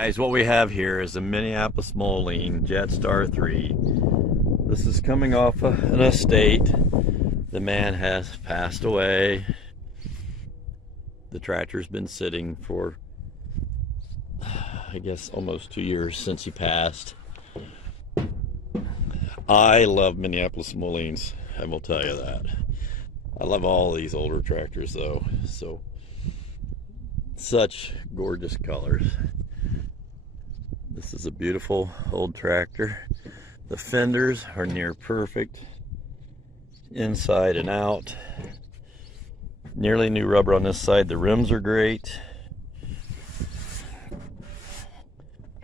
Guys, what we have here is a Minneapolis Moline Jet Star 3. This is coming off an estate. The man has passed away. The tractor's been sitting for, I guess, almost 2 years since he passed. I love Minneapolis Molines, I will tell you that. I love all these older tractors though, so such gorgeous colors. This is a beautiful old tractor. The fenders are near perfect, inside and out. Nearly new rubber on this side. The rims are great.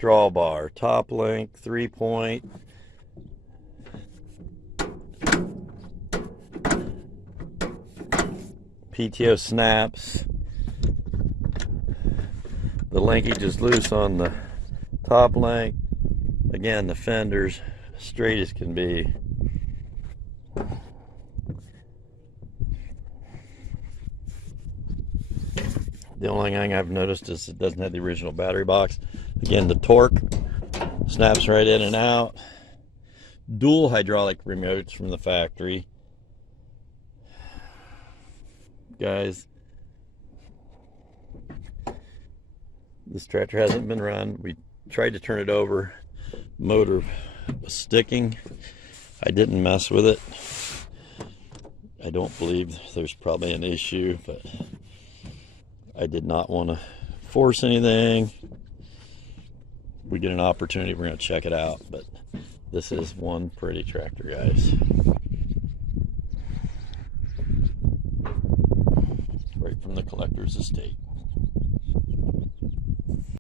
Drawbar, top link, 3-point. PTO snaps. The linkage is loose on the top link. Again, the fenders straight as can be. The only thing I've noticed is it doesn't have the original battery box. Again, the torque snaps right in and out. Dual hydraulic remotes from the factory. Guys, this tractor hasn't been run. We tried to turn it over. Motor was sticking. I didn't mess with it. I don't believe there's probably an issue, but I did not want to force anything. If we get an opportunity, we're going to check it out, but this is one pretty tractor, guys. Right from the collector's estate.